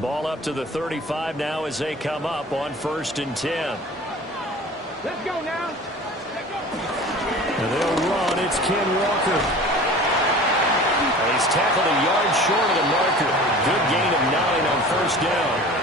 Ball up to the 35 now as they come up on 1st and 10. Let's go now. And they'll run. It's Ken Walker. And he's tackled a yard short of the marker. Good gain of 9 on 1st down.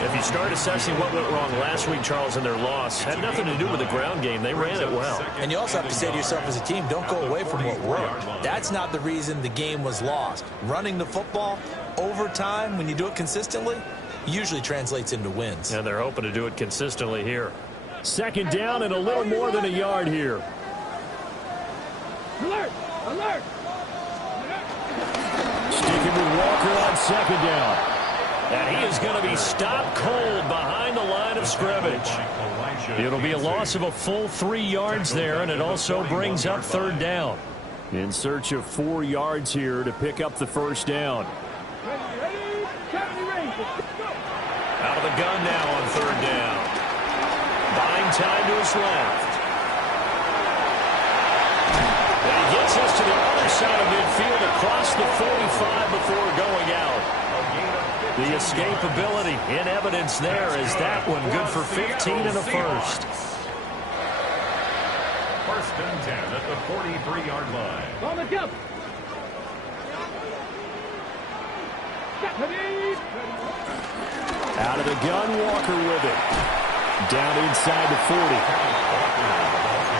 If you start assessing what went wrong last week, Charles, in their loss, had nothing to do with the ground game. They ran it well. And you also have to say to yourself as a team, don't go away from what worked. That's not the reason the game was lost. Running the football over time, when you do it consistently, usually translates into wins. And they're hoping to do it consistently here. 2nd down and a little more than a yard here. Alert! Alert! Sticking with Walker on 2nd down. And he is going to be stopped cold behind the line of scrimmage. It'll be a loss of a full 3 yards there, and it also brings up 3rd down. In search of 4 yards here to pick up the 1st down. Out of the gun now on 3rd down. Buying time to his left. And he gets us to the other side of midfield across the 45 before going out. The escapability in evidence there is that one good for 15 and a first. 1st and 10 at the 43-yard line. On the jump. Out of the gun, Walker with it. Down inside the 40.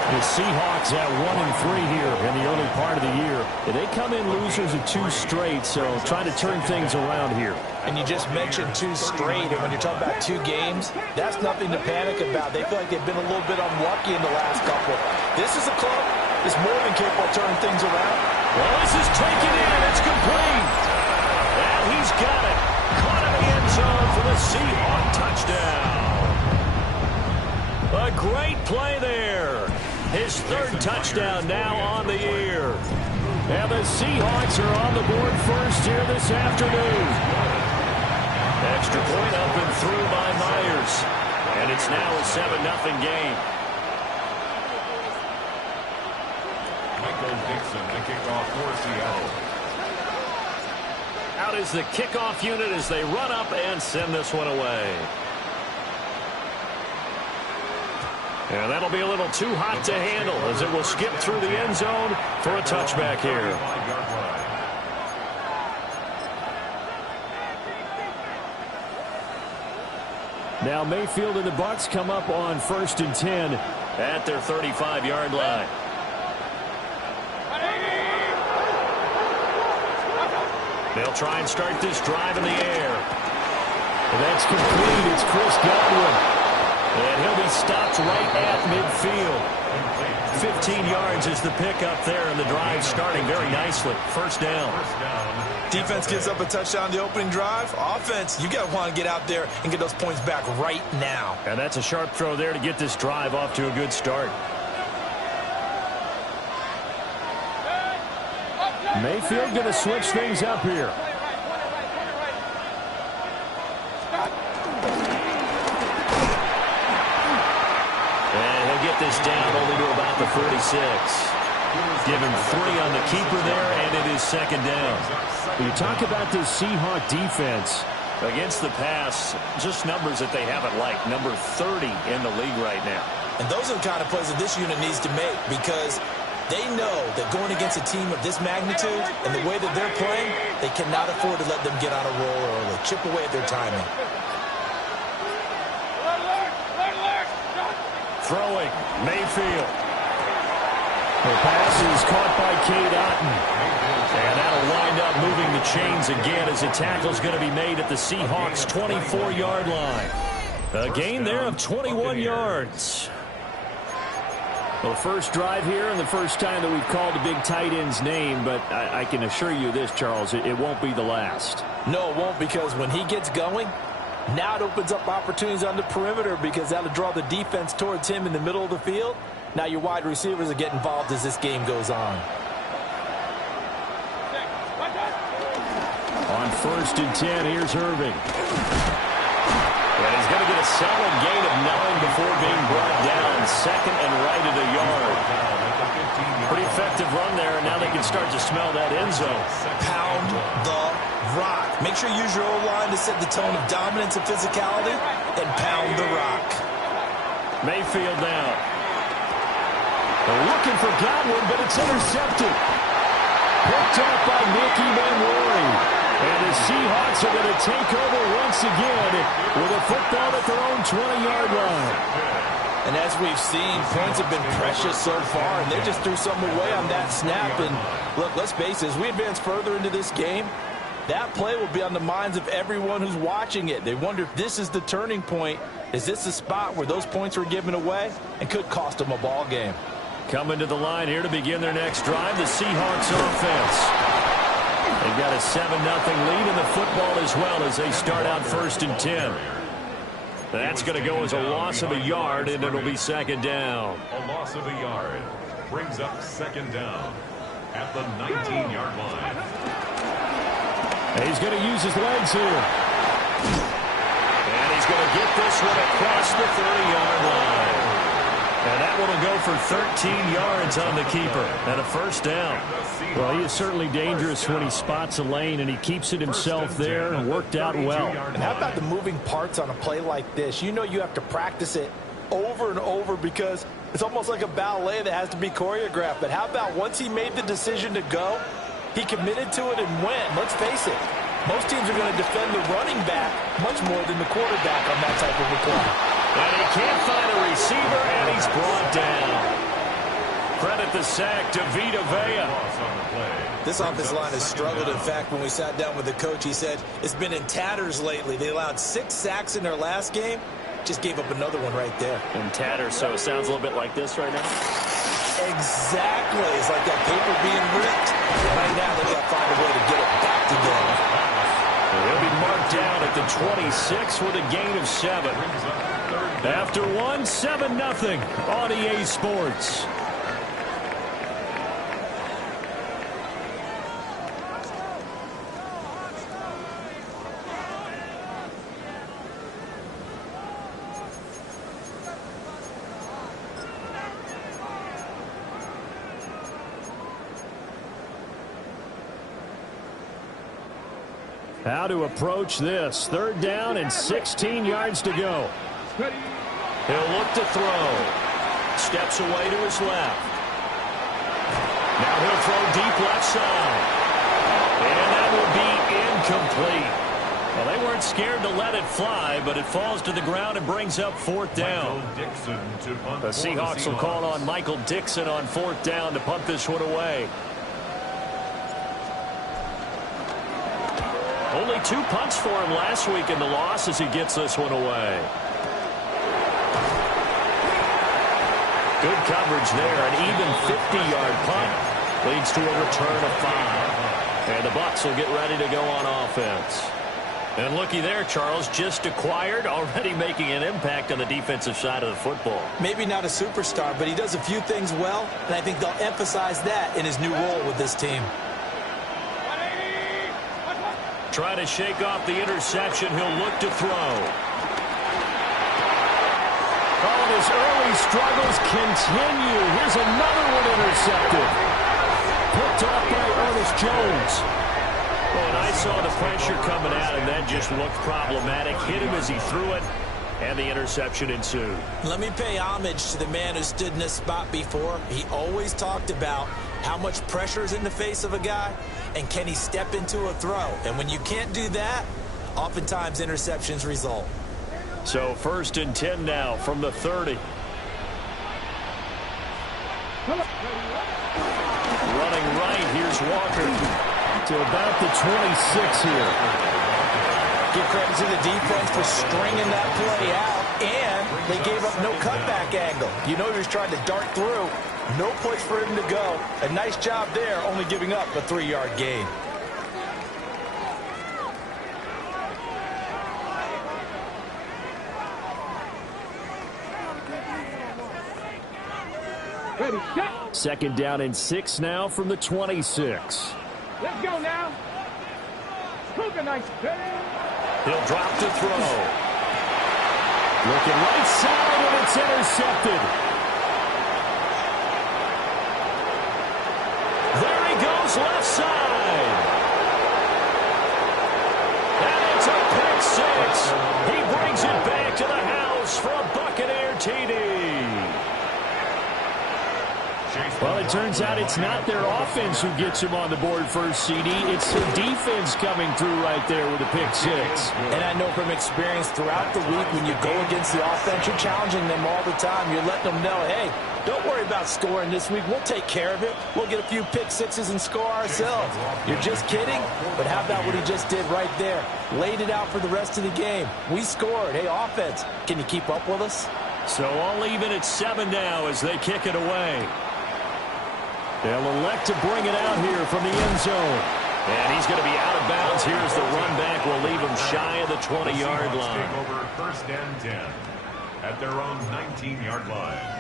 The Seahawks at 1-3 here in the early part of the year. They come in losers of 2 straight, so trying to turn things around here. And you just mentioned 2 straight, and when you're talking about 2 games, that's nothing to panic about. They feel like they've been a little bit unlucky in the last couple. This is a club that's more than capable of turning things around. Well, this is taken in. It's complete. And he's got it. Caught in the end zone for the Seahawk touchdown. A great play there. His 3rd touchdown now on the year. And the Seahawks are on the board first here this afternoon. Extra point up and through by Myers. And it's now a 7-0 game. Michael Dixon, the kickoff for Seattle. Out is the kickoff unit as they run up and send this one away. And that'll be a little too hot to handle as it will skip through the end zone for a touchback here. Now Mayfield and the Bucs come up on 1st and 10 at their 35-yard line. They'll try and start this drive in the air. And that's complete. It's Chris Godwin. And he'll be stopped right at midfield. 15 yards is the pickup there, and the drive starting very nicely. 1st down. Defense gives up a touchdown the opening drive. Offense, you got to want to get out there and get those points back right now. And that's a sharp throw there to get this drive off to a good start. Mayfield going to switch things up here. Get this down only to about the 46. Give him 3 on the keeper there, and it is 2nd down. When you talk about this Seahawk defense against the pass, just numbers that they haven't liked. Number 30 in the league right now. And those are the kind of plays that this unit needs to make, because they know that going against a team of this magnitude and the way that they're playing, they cannot afford to let them get on a roll early. Chip away at their timing. Throwing, Mayfield. The pass is caught by Cade Otton. And that'll wind up moving the chains again as a tackle's going to be made at the Seahawks' 24-yard line. A gain there of 21 yards. Well, first drive here and the first time that we've called a big tight end's name, but I can assure you this, Charles, it won't be the last. No, it won't, because when he gets going, now it opens up opportunities on the perimeter, because that'll draw the defense towards him in the middle of the field. Now your wide receivers will get involved as this game goes on. On 1st and 10, here's Irving. And he's going to get a solid gain of 9 before being brought down. 2nd and right at a yard. Pretty effective run there, and now they can start to smell that end zone. Pound the Rock. Make sure you use your O-line to set the tone of dominance and physicality, and pound the rock. Mayfield now. They're looking for Godwin, but it's intercepted. Picked up by Nicky Manwari. And the Seahawks are going to take over once again with a football at their own 20-yard line. And as we've seen, points have been precious so far, and they just threw something away on that snap. And look, let's face it, as we advance further into this game, that play will be on the minds of everyone who's watching it. They wonder if this is the turning point. Is this the spot where those points were given away and could cost them a ball game? Coming to the line here to begin their next drive, the Seahawks offense. They've got a 7-0 lead in the football as well as they start out 1st and 10. That's going to go as a loss of a yard, and it'll be 2nd down. A loss of a yard brings up 2nd down at the 19-yard line. And he's going to use his legs here. And he's going to get this one across the 30-yard line. And that one will go for 13 yards on the keeper and a 1st down. Well, he is certainly dangerous when he spots a lane, and he keeps it himself there and worked out well. And how about the moving parts on a play like this? You know you have to practice it over and over because it's almost like a ballet that has to be choreographed. But how about once he made the decision to go, he committed to it and went. Let's face it, most teams are going to defend the running back much more than the quarterback on that type of a play. And he can't find a receiver, and he's brought down. Credit the sack to Vita Vea. This offensive line has struggled. In fact, when we sat down with the coach, he said it's been in tatters lately. They allowed 6 sacks in their last game. Just gave up another one right there. In tatters, so it sounds a little bit like this right now. Exactly. It's like that paper being ripped. Right now, they've got to find a way to get it back together. He'll be marked down at the 26 with a gain of 7. After 7-0 on EA Sports. How to approach this. 3rd down and 16 yards to go. He'll look to throw. Steps away to his left. Now he'll throw deep left side. And that will be incomplete. Well, they weren't scared to let it fly, but it falls to the ground and brings up 4th down. The Seahawks will call on Michael Dixon on 4th down to punt this one away. Only 2 punts for him last week in the loss as he gets this one away. Good coverage there. An even 50-yard punt leads to a return of 5. And the Bucs will get ready to go on offense. And looky there, Charles, just acquired, already making an impact on the defensive side of the football. Maybe not a superstar, but he does a few things well, and I think they'll emphasize that in his new role with this team. Trying to shake off the interception. He'll look to throw. Oh, his early struggles continue. Here's another one intercepted. Picked off by Ernest Jones. And I saw the pressure coming at him. That just looked problematic. Hit him as he threw it, and the interception ensued. Let me pay homage to the man who stood in this spot before. He always talked about how much pressure is in the face of a guy, and can he step into a throw? And when you can't do that, oftentimes interceptions result. So 1st and 10 now from the 30. Running right, here's Walker. To about the 26 here. Give credit to the defense for stringing that play out, and they gave up no cutback angle. You know he was trying to dart through. No place for him to go. A nice job there, only giving up a 3-yard gain. Ready, set. 2nd down and 6 now from the 26. Let's go now. Nice. He'll drop to throw. Looking right side, and it's intercepted. There he goes left side. TD. Well, it turns out it's not their offense who gets him on the board first, CD. It's the defense coming through right there with a pick six. And I know from experience throughout the week, when you go against the offense, you're challenging them all the time. You're letting them know, hey, don't worry about scoring this week. We'll take care of it. We'll get a few pick sixes and score ourselves. You're just kidding? But how about what he just did right there? Laid it out for the rest of the game. We scored. Hey, offense, can you keep up with us? So all even at 7 now as they kick it away. They'll elect to bring it out here from the end zone. And he's going to be out of bounds. Here's the run back. Will leave him shy of the 20-yard line. Take over 1st and 10 at their own 19-yard line.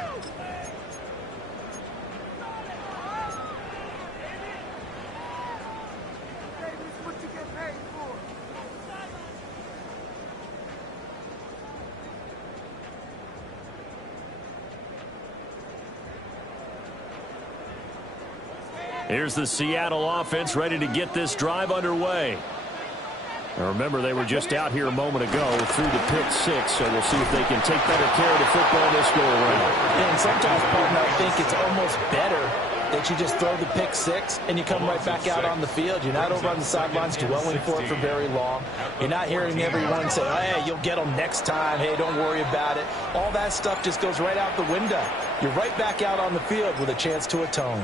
Here's the Seattle offense ready to get this drive underway. Now remember, they were just out here a moment ago through the pick six, so we'll see if they can take better care of the football this go around. And sometimes, partner, I think it's almost better that you just throw the pick six and you come right back out on the field. You're not over on the sidelines dwelling for it for very long. You're not hearing everyone say, hey, you'll get them next time. Hey, don't worry about it. All that stuff just goes right out the window. You're right back out on the field with a chance to atone.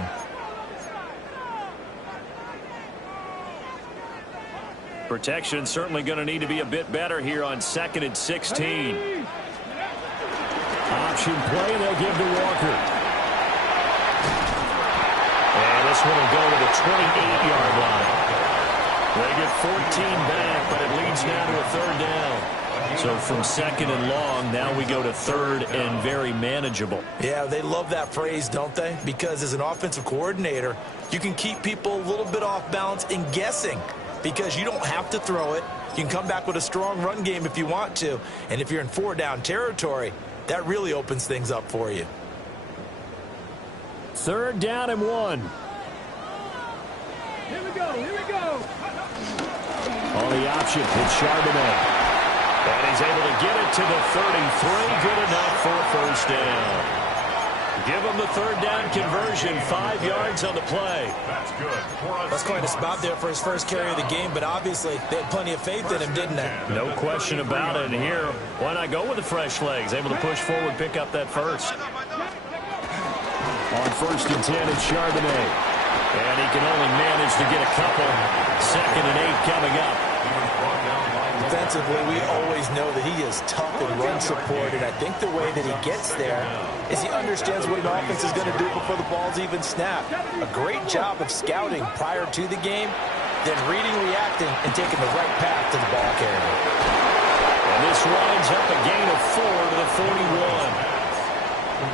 Protection certainly going to need to be a bit better here on 2nd and 16. Option play, they'll give to Walker. And this one will go to the 28-yard line. They get 14 back, but it leads now to a 3rd down. So from 2nd and long, now we go to 3rd and very manageable. Yeah, they love that phrase, don't they? Because as an offensive coordinator, you can keep people a little bit off balance and guessing. Because you don't have to throw it. You can come back with a strong run game if you want to. And if you're in 4-down territory, that really opens things up for you. 3rd down and 1. Here we go, here we go. On the option, it's Charbonnet. And he's able to get it to the 33. Good enough for a 1st down. Give him the 3rd down conversion. 5 yards on the play. That's good. That's quite a spot there for his first carry of the game, but obviously they had plenty of faith in him, didn't they? No question about it. And here, why not go with the fresh legs? Able to push forward, pick up that first. On 1st and 10, it's Charbonnet. And he can only manage to get a couple. 2nd and 8 coming up. Defensively, we always know that he is tough in run support, and I think the way that he gets there is he understands what an offense is going to do before the ball's even snapped. A great job of scouting prior to the game, then reading, reacting, and taking the right path to the ball carrier. And this winds up a gain of 4 to the 41.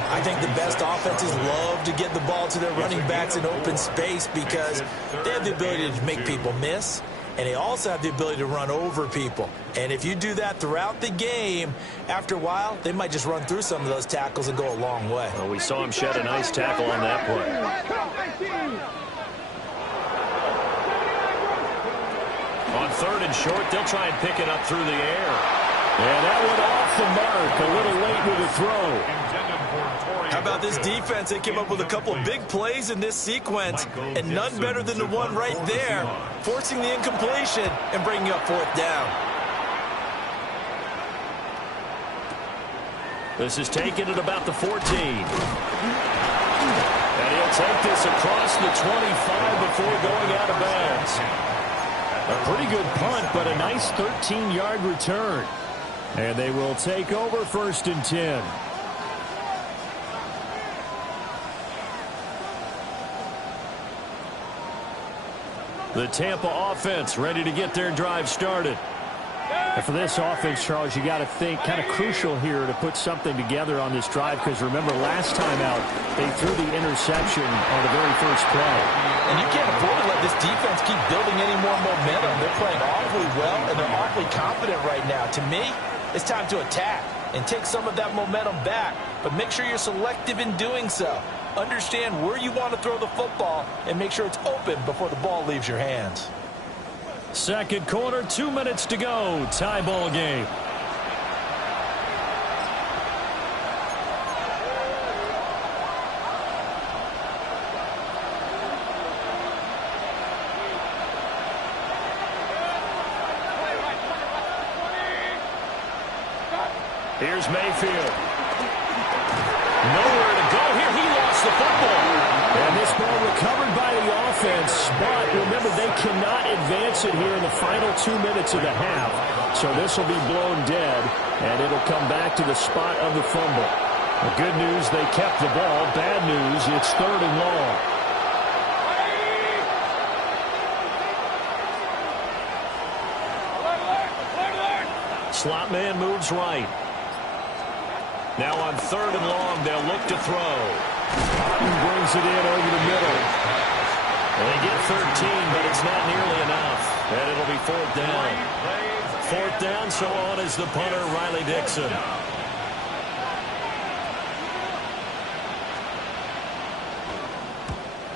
I think the best offenses love to get the ball to their running backs in open space because they have the ability to make people miss, and they also have the ability to run over people. And if you do that throughout the game, after a while, they might just run through some of those tackles and go a long way. Well, we saw him shed a nice tackle on that play. On 3rd and short, they'll try and pick it up through the air. And that went off the mark. A little late with the throw. How about this defense? They came up with a couple of big plays in this sequence, and none better than the one right there, forcing the incompletion and bringing up 4th down. This is taken at about the 14. And he'll take this across the 25 before going out of bounds. A pretty good punt, but a nice 13-yard return. And they will take over 1st and 10. The Tampa offense ready to get their drive started. And for this offense, Charles, you got to think kind of crucial here to put something together on this drive, because remember last time out they threw the interception on the very first play. And you can't afford to let this defense keep building any more momentum. They're playing awfully well, and they're awfully confident right now. To me, it's time to attack and take some of that momentum back, but make sure you're selective in doing so. Understand where you want to throw the football and make sure it's open before the ball leaves your hands. Second quarter, 2 minutes to go. Tie ball game. Here's Mayfield. Nowhere to go here. He lost the football. And this ball recovered by the offense. But remember, they cannot advance it here in the final 2 minutes of the half. So this will be blown dead, and it'll come back to the spot of the fumble. The good news, they kept the ball. Bad news, it's 3rd and long. Slot man moves right. Now on 3rd and long, they'll look to throw. He brings it in over the middle. They get 13, but it's not nearly enough. And it'll be 4th down. 4th down, so on is the punter, Riley Dixon.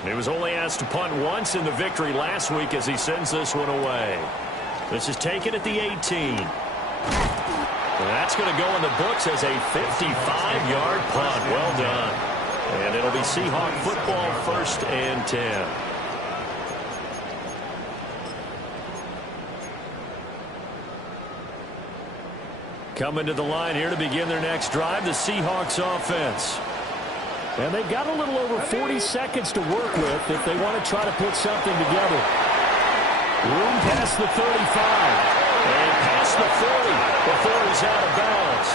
He was only asked to punt once in the victory last week as he sends this one away. This is taken at the 18. And that's going to go in the books as a 55-yard punt. Well done. And it'll be Seahawk football, 1st and 10. Coming to the line here to begin their next drive, the Seahawks offense. And they've got a little over 40 seconds to work with if they want to try to put something together. Room past the 35. And past the 40 before he's out of bounds.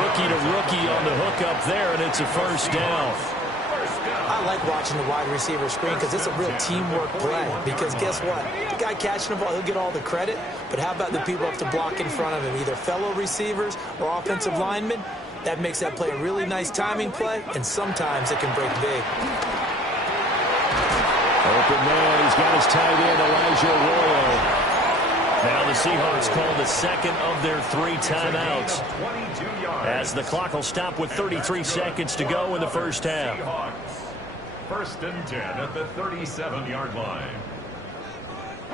Rookie to rookie on the hook up there, and it's a 1st down. I like watching the wide receiver screen because it's a real teamwork play. Because guess what? The guy catching the ball, he'll get all the credit. But how about the people up to block in front of him, either fellow receivers or offensive linemen? That makes that play a really nice timing play, and sometimes it can break big. Open man, he's got his tight end, Elijah Arroyo. Now the Seahawks call the second of their 3 timeouts, as the clock will stop with 33 seconds to go in the first half. 1st and 10 at the 37-yard line.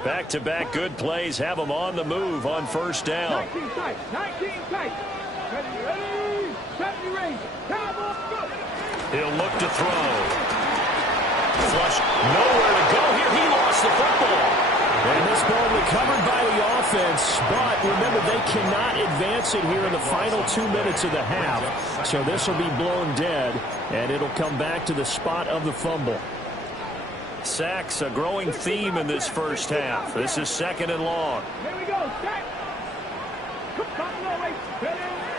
Back-to-back good plays have them on the move on 1st down. 19 tight. 19 tight. Ready. 70 range. Cowboy, go. He'll look to throw. Flush. Nowhere to go here. He lost the football. And this ball recovered by the offense, but remember, they cannot advance it here in the final 2 minutes of the half. So this will be blown dead, and it'll come back to the spot of the fumble. Sacks, a growing theme in this first half. This is 2nd and long. Here we go. Set.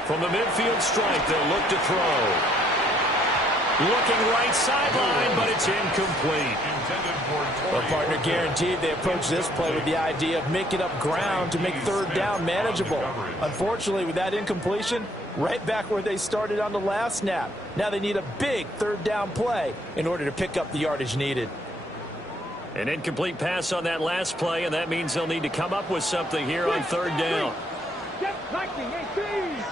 From the midfield stripe, they'll look to throw. Looking right sideline, but it's incomplete. Well, partner, guaranteed they approach this play with the idea of making up ground to make 3rd down manageable. Unfortunately, with that incompletion, right back where they started on the last snap. Now they need a big 3rd down play in order to pick up the yardage needed. An incomplete pass on that last play, and that means they'll need to come up with something here on 3rd down. Step 19, 18.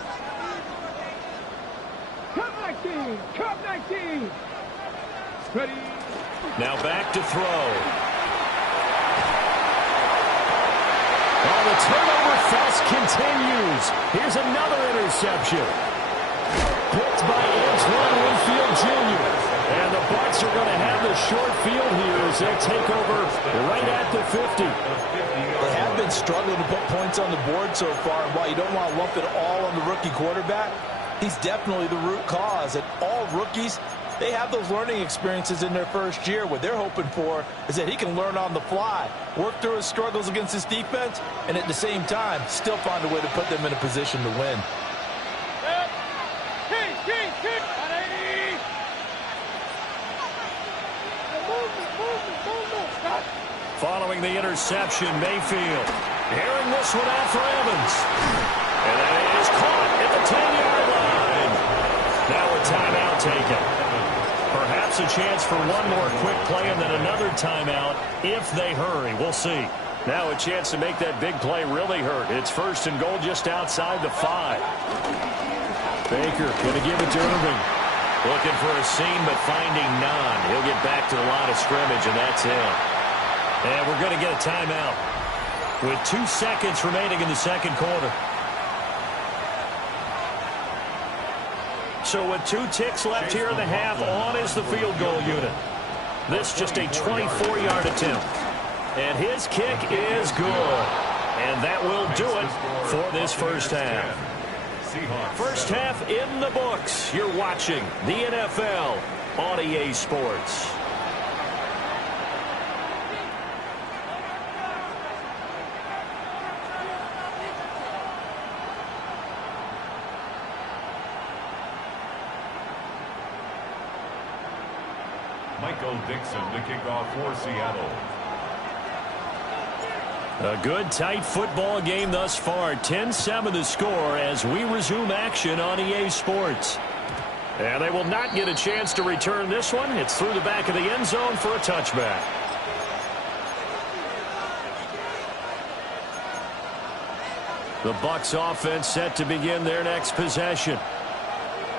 Cut 19. Cut 19. Ready. Now back to throw. Oh, the turnover fest continues. Here's another interception. Picked by Antoine Winfield Jr. And the Bucs are going to have the short field here as they'll take over right at the 50. They have been struggling to put points on the board so far. And while you don't want to lump it all on the rookie quarterback, he's definitely the root cause. And all rookies, they have those learning experiences in their first year. What they're hoping for is that he can learn on the fly, work through his struggles against his defense, and at the same time, still find a way to put them in a position to win. Following the interception, Mayfield hearing this one out for Evans. And that is caught at the 10-yard line. Now a timeout taken. Perhaps a chance for one more quick play and then another timeout if they hurry. We'll see. Now a chance to make that big play really hurt. It's 1st and goal just outside the 5. Baker going to give it to Irving. Looking for a seam, but finding none. He'll get back to the line of scrimmage, and that's it. And we're going to get a timeout with 2 seconds remaining in the second quarter. So with 2 ticks left here in the half, on is the field goal unit. This just a 24-yard attempt. And his kick is good. And that will do it for this first half. Seahawks. First half in the books. You're watching the NFL on EA Sports. Michael Dixon to kick off for Seattle. A good, tight football game thus far. 10-7 the score as we resume action on EA Sports. And they will not get a chance to return this one. It's through the back of the end zone for a touchback. The Bucs offense set to begin their next possession.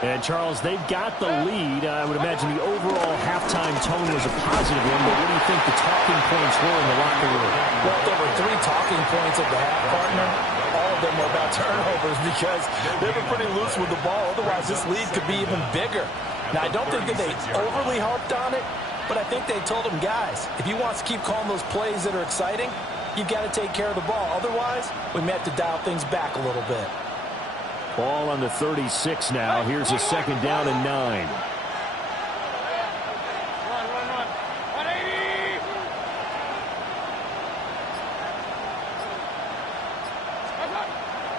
And, Charles, they've got the lead. I would imagine the overall halftime tone was a positive one, but what do you think the talking points were in the locker room? Well, there were 3 talking points at the half, partner. All of them were about turnovers because they were pretty loose with the ball. Otherwise, this lead could be even bigger. Now, I don't think that they overly harped on it, but I think they told them, guys, if you want to keep calling those plays that are exciting, you've got to take care of the ball. Otherwise, we may have to dial things back a little bit. Ball on the 36 now. Here's a second down and 9.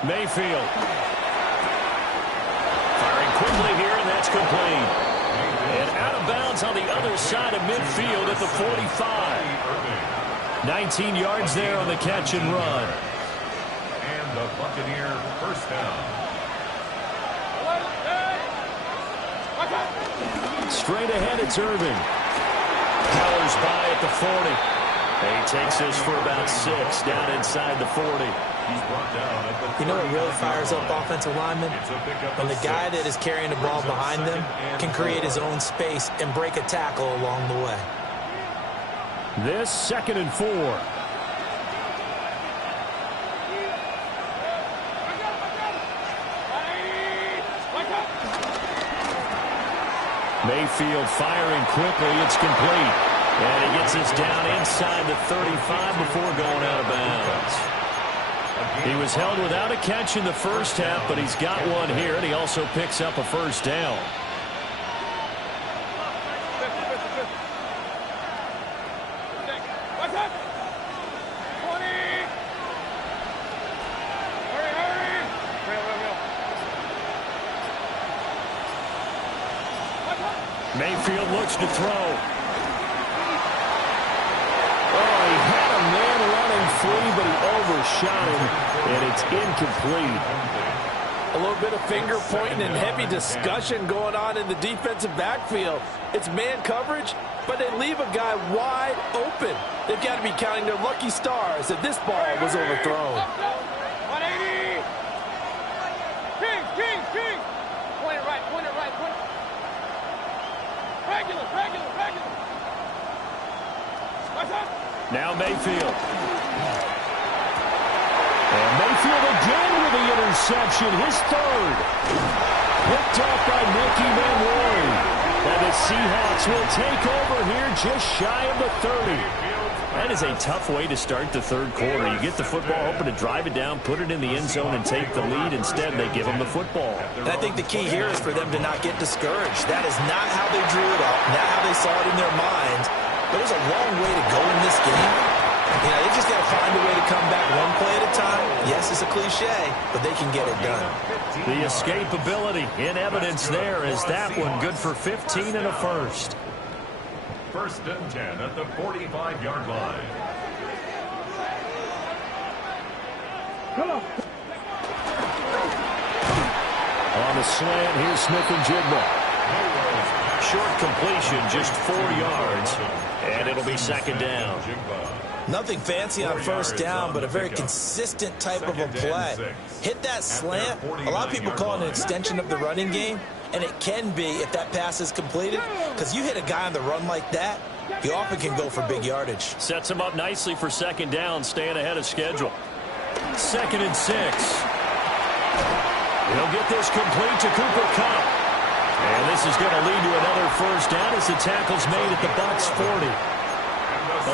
Mayfield. Firing quickly here, and that's complete. And out of bounds on the other side of midfield at the 45. 19 yards there on the catch and run. And the Buccaneer first down. Straight ahead, it's Irving. Powers by at the 40. He takes this for about 6 down inside the 40. He's brought down at the 39. You know what really fires up offensive linemen? It's a pickup When the of guy 6. that is carrying the ball behind them can create his own space and break a tackle along the way. This 2nd and 4. Mayfield firing quickly. It's complete. And he gets us down inside the 35 before going out of bounds. He was held without a catch in the first half, but he's got one here, and he also picks up a first down. Mayfield looks to throw. Oh, he had a man running free, but he overshot him, and it's incomplete. A little bit of finger pointing and heavy discussion going on in the defensive backfield. It's man coverage, but they leave a guy wide open. They've got to be counting their lucky stars that this ball was overthrown. 180. King. Point it right. Regular. Now Mayfield. And Mayfield again with the interception, his 3rd. Picked up by Nicky Manwari. And the Seahawks will take over here just shy of the 30. That is a tough way to start the 3rd quarter. You get the football, hoping to drive it down, put it in the end zone, and take the lead. Instead, they give them the football. And I think the key here is for them to not get discouraged. That is not how they drew it up, not how they saw it in their minds. But there's a long way to go in this game. You know, they just got to find a way to come back one play at a time. Yes, it's a cliche, but they can get it done. The escapability in evidence there is that one good for 15 and a first. 1st and 10 at the 45-yard line. On the slant, here's Smith and Jigba. Short completion, just 4 yards, and it'll be 2nd down. Nothing fancy on first down, but a very consistent type of a play. Hit that slant. A lot of people call it an extension of the running game, and it can be if that pass is completed, because you hit a guy on the run like that, he often can go for big yardage. Sets him up nicely for 2nd down, staying ahead of schedule. 2nd and 6. He'll get this complete to Cooper Kupp. And this is going to lead to another first down as the tackle's made at the Bucs 40.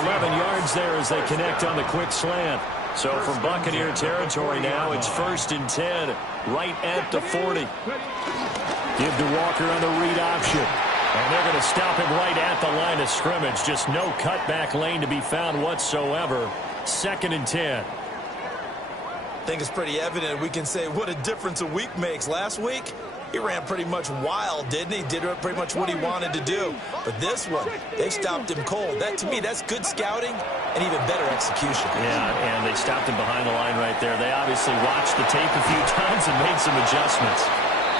11 yards there as they connect on the quick slant. So from Buccaneer territory now, it's 1st and 10, right at the 40. Give to Walker on the read option. And they're going to stop him right at the line of scrimmage. Just no cutback lane to be found whatsoever. 2nd and 10. I think it's pretty evident we can say what a difference a week makes. Last week, he ran pretty much wild, didn't he? Did pretty much what he wanted to do. But this one, they stopped him cold. That, to me, that's good scouting and even better execution. Yeah, and they stopped him behind the line right there. They obviously watched the tape a few times and made some adjustments.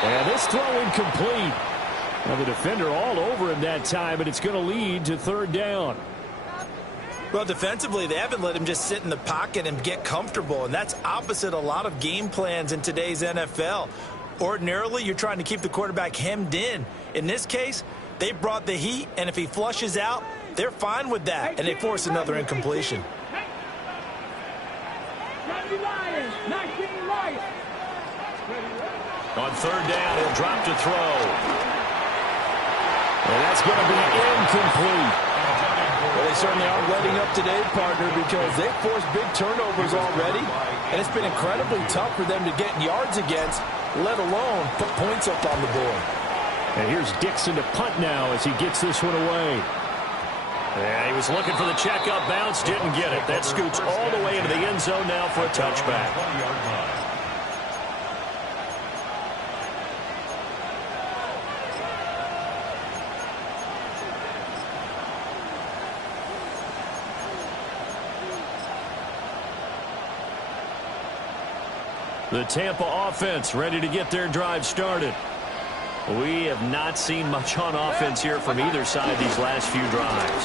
And this throw incomplete. Now the defender all over him that time, and it's going to lead to 3rd down. Well, defensively, they haven't let him just sit in the pocket and get comfortable, and that's opposite a lot of game plans in today's NFL. Ordinarily, you're trying to keep the quarterback hemmed in. In this case, they brought the heat, and if he flushes out, they're fine with that, and they force another incompletion. On 3rd down, he'll drop to throw. And that's going to be incomplete. Well, they certainly aren't letting up today, partner, because they've forced big turnovers already, and it's been incredibly tough for them to get yards against, let alone put points up on the board. And here's Dixon to punt now as he gets this one away. Yeah, he was looking for the checkup bounce, didn't get it. That scoots all the way into the end zone now for a touchback. The Tampa offense ready to get their drive started. We have not seen much on offense here from either side these last few drives.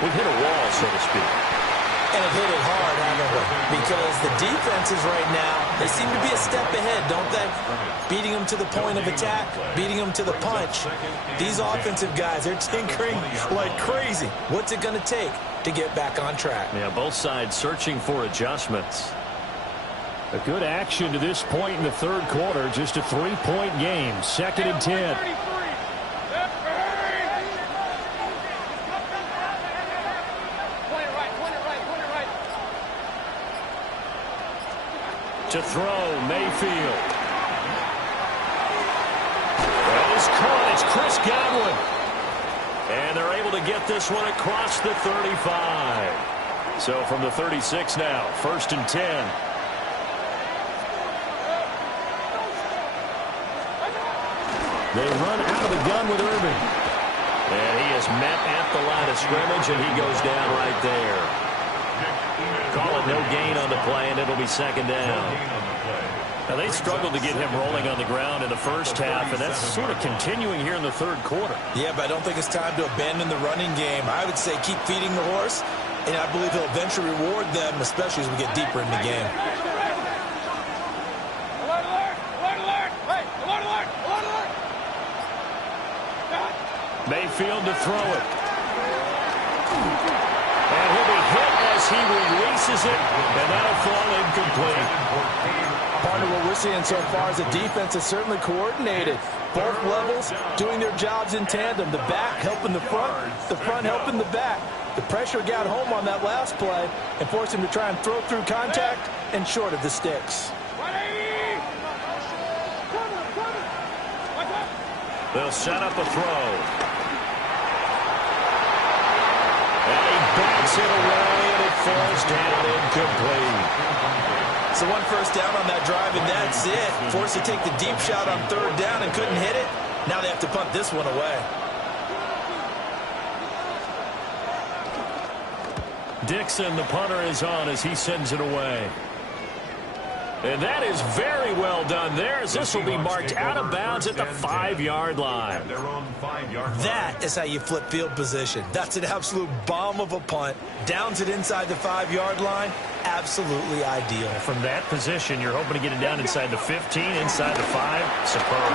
We've hit a wall, so to speak. And have hit it hard, haven't we? Because the defenses right now, they seem to be a step ahead, don't they? Beating them to the point of attack, beating them to the punch. These offensive guys, they're tinkering like crazy. What's it going to take to get back on track? Yeah, both sides searching for adjustments. A good action to this point in the 3rd quarter. Just a 3-point game. 2nd and 10. To throw, Mayfield. That is caught. It's Chris Godwin. And they're able to get this one across the 35. So from the 36 now, 1st and 10. They run out of the gun with Irving. And he is met at the line of scrimmage, and he goes down right there. Call it no gain on the play, and it'll be 2nd down. Now, they struggled to get him rolling on the ground in the first half, and that's sort of continuing here in the 3rd quarter. Yeah, but I don't think it's time to abandon the running game. I would say keep feeding the horse, and I believe he'll eventually reward them, especially as we get deeper in the game. Mayfield to throw it. And he'll be hit as he releases it, and that'll fall incomplete. Part of what we're seeing so far is the defense is certainly coordinated. Both levels doing their jobs in tandem. The back helping the front helping the back. The pressure got home on that last play and forced him to try and throw through contact and short of the sticks. They'll set up a throw. And he backs it away, and it falls down incomplete. So 1 first down on that drive, and that's it. Forced to take the deep shot on 3rd down and couldn't hit it. Now they have to punt this one away. Dixon, the punter, is on as he sends it away. And that is very well done there, as this will be marked out of bounds at the 5-yard line. That is how you flip field position. That's an absolute bomb of a punt. Downs it inside the 5-yard line. Absolutely ideal. From that position, you're hoping to get it down inside the 15, inside the 5. Superb.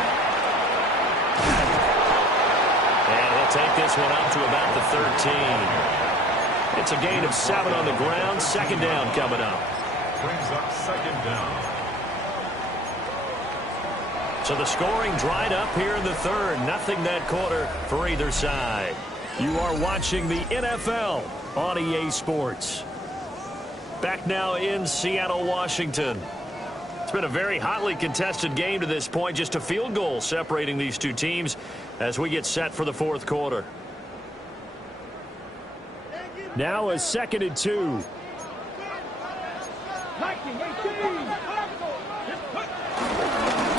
And he'll take this one up to about the 13. It's a gain of 7 on the ground. 2nd down coming up. Brings up 2nd down. So the scoring dried up here in the 3rd. Nothing that quarter for either side. You are watching the NFL on EA Sports. Back now in Seattle, Washington. It's been a very hotly contested game to this point. Just a field goal separating these two teams as we get set for the fourth quarter. Now a 2nd and 2.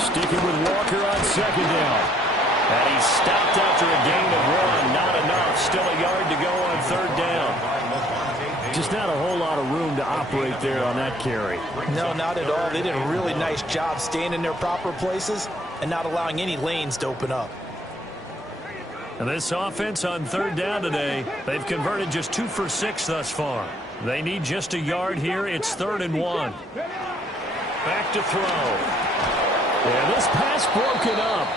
Sticking with Walker on 2nd down. And he's stopped after a gain of 1. Not enough. Still a yard to go on 3rd down. Just not a whole lot of room to operate there on that carry. No, not at all. They did a really nice job staying in their proper places and not allowing any lanes to open up. And this offense on 3rd down today, they've converted just 2 for 6 thus far. They need just a yard here. It's 3rd and 1. Back to throw. And this pass broken up.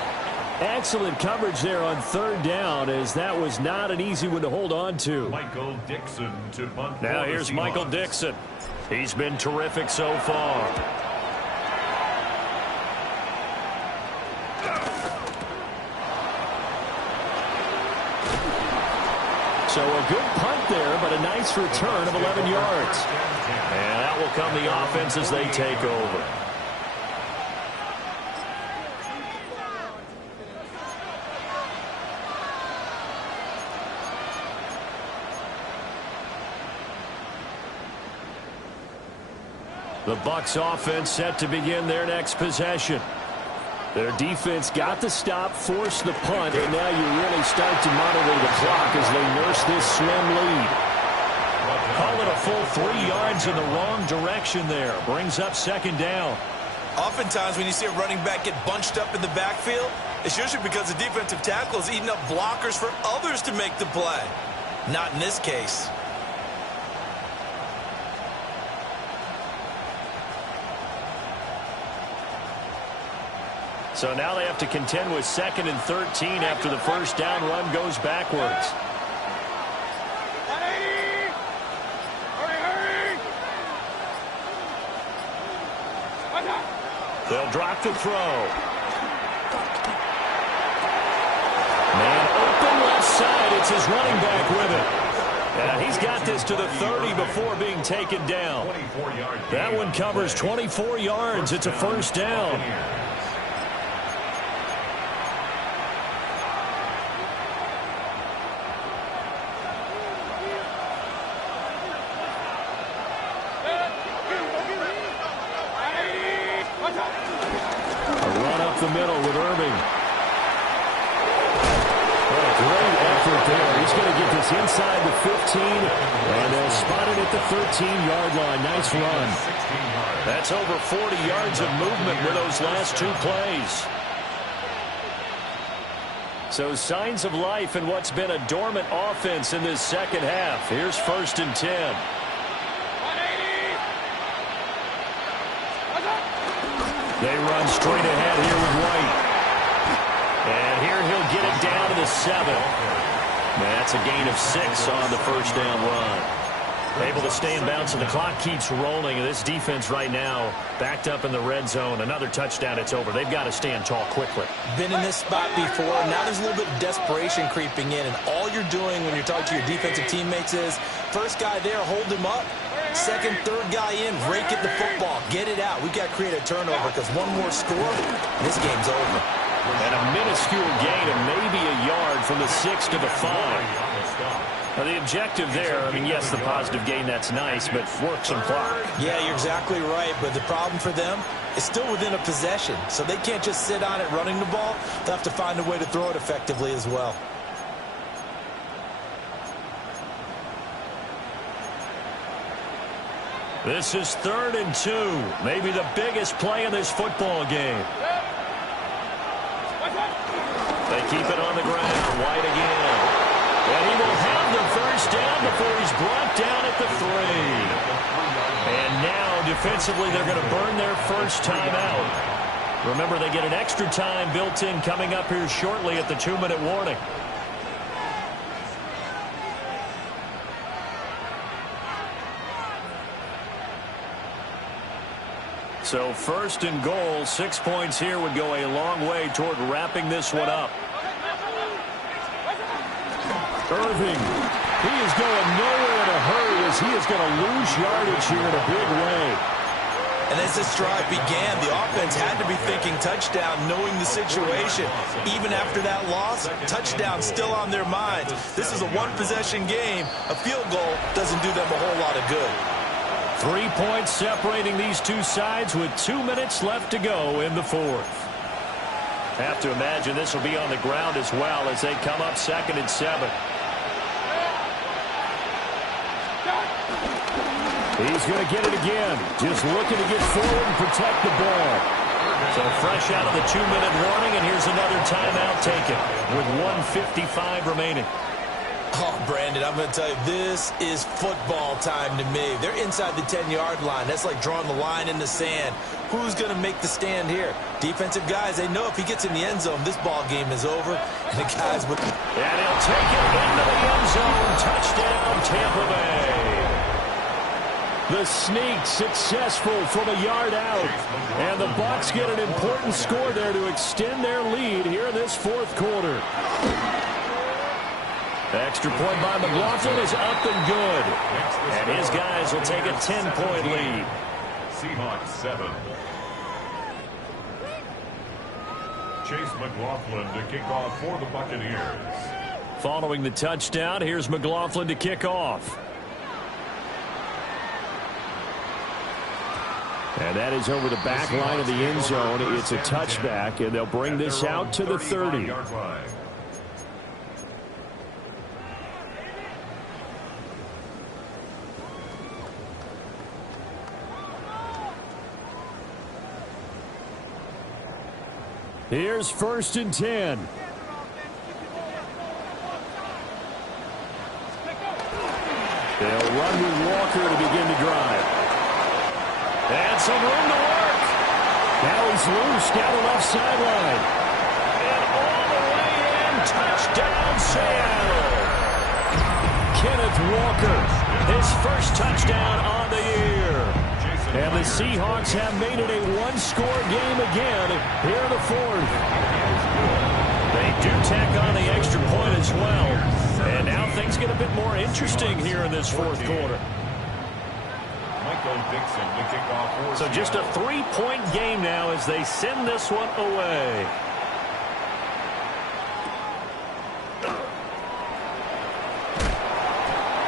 Excellent coverage there on 3rd down, as that was not an easy one to hold on to. Michael Dixon to bunt. Now here's Michael Dixon. He's been terrific so far. So a good punt there, but a nice return of 11 yards. And that will come the offense as they take over. The Bucs offense set to begin their next possession. Their defense got the stop, forced the punt, and now you really start to monitor the clock as they nurse this slim lead. Call it a full 3 yards in the wrong direction there. Brings up 2nd down. Oftentimes when you see a running back get bunched up in the backfield, it's usually because the defensive tackle is eating up blockers for others to make the play. Not in this case. So now they have to contend with 2nd and 13 after the first down run goes backwards. They'll drop the throw. Man open left side. It's his running back with it. And he's got this to the 30 before being taken down. That one covers 24 yards. It's a first down. The middle with Irving. What a great effort there. He's going to get this inside the 15, and they'll spot it at the 13-yard line. Nice run. That's over 40 yards of movement with those last 2 plays. So signs of life in what's been a dormant offense in this second half. Here's 1st and 10. They run straight ahead here with White. And here he'll get it down to the 7. That's a gain of 6 on the first down run. Able to stay in bounds, and the clock keeps rolling. And this defense right now backed up in the red zone. Another touchdown, it's over. They've got to stand tall quickly. Been in this spot before. Now there's a little bit of desperation creeping in. And all you're doing when you're talking to your defensive teammates is, first guy there, hold him up. 2nd, 3rd guy in, rake at the football. Get it out. We've got to create a turnover because one more score, and this game's over. And a minuscule gain of maybe a yard from the 6 to the 5. Now the objective there, I mean, yes, the positive gain, that's nice, but work some clock. Yeah, you're exactly right. But the problem for them is still within a possession. So they can't just sit on it running the ball. They'll have to find a way to throw it effectively as well. This is 3rd and 2. Maybe the biggest play in this football game. They keep it on the ground. White again. And he will have the first down before he's brought down at the 3. And now, defensively, they're going to burn their first time out. Remember, they get an extra time built in coming up here shortly at the 2-minute warning. So 1st and goal, 6 points here would go a long way toward wrapping this one up. Irving, he is going nowhere in a hurry as he is going to lose yardage here in a big way. And as this drive began, the offense had to be thinking touchdown, knowing the situation. Even after that loss, touchdown still on their minds. This is a one-possession game. A field goal doesn't do them a whole lot of good. 3 points separating these two sides with 2 minutes left to go in the fourth. Have to imagine this will be on the ground as well as they come up 2nd and 7. He's going to get it again. Just looking to get forward and protect the ball. So fresh out of the 2-minute warning, and here's another timeout taken with 1:55 remaining. Oh, Brandon, I'm going to tell you, this is football time to me. They're inside the 10-yard line. That's like drawing the line in the sand. Who's going to make the stand here? Defensive guys, they know if he gets in the end zone, this ball game is over. And the guys with... And he'll take it into the end zone. Touchdown, Tampa Bay. The sneak successful from a yard out. And the Bucs get an important score there to extend their lead here in this fourth quarter. Extra point by McLaughlin is up and good. And his guys will take a 10-point lead. Seahawks 7. Chase McLaughlin to kick off for the Buccaneers. Following the touchdown, here's McLaughlin to kick off. And that is over the back line of the end zone. It's a touchback, and they'll bring this out to the 30. Here's 1st and 10. They'll run with Walker to begin the drive. And some room to work. Now he's loose down the left sideline. And all the way in, touchdown Seattle. Kenneth Walker, his first touchdown on the year. And the Seahawks have made it a one-score game again here in the fourth. They do tack on the extra point as well. And now things get a bit more interesting here in this fourth quarter. So just a 3-point game now as they send this one away.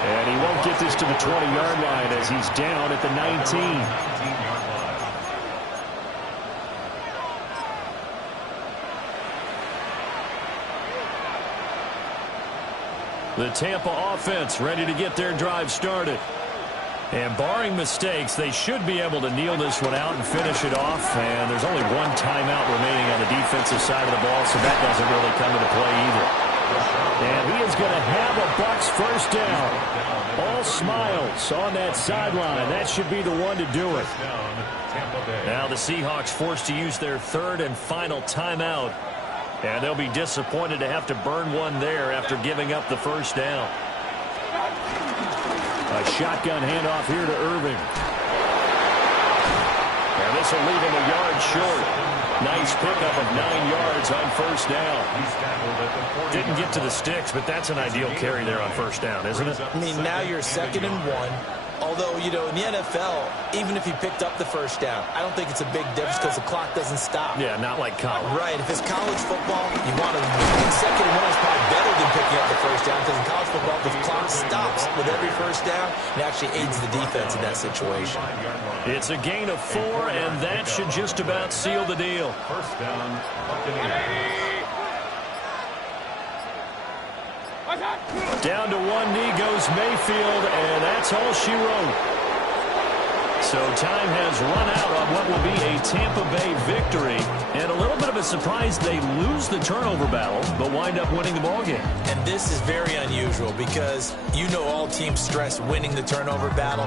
And he won't get this to the 20-yard line as he's down at the 19. The Tampa offense ready to get their drive started. And barring mistakes, they should be able to kneel this one out and finish it off. And there's only one timeout remaining on the defensive side of the ball, so that doesn't really come into play either. And he is going to have a Bucs first down. All smiles on that sideline. That should be the one to do it. Now the Seahawks forced to use their 3rd and final timeout. And they'll be disappointed to have to burn one there after giving up the first down. A shotgun handoff here to Irving. And this will leave him a yard short. Nice pickup of 9 yards on first down. Didn't get to the sticks, but that's an ideal carry there on first down, isn't it? I mean, now you're 2nd and 1. Although, you know, in the NFL, even if you picked up the first down, I don't think it's a big difference because the clock doesn't stop. Yeah, not like college. Right. If it's college football, you want to win 2nd and 1 is probably better than picking up the first down because in college football, the clock stops with every first down and actually aids the defense in that situation. It's a gain of 4, and that should just about seal the deal. First down, Buccaneers. Down to one knee goes Mayfield, and that's all she wrote. So time has run out on what will be a Tampa Bay victory. And a little bit of a surprise, they lose the turnover battle, but wind up winning the ballgame. And this is very unusual because you know all teams stress winning the turnover battle.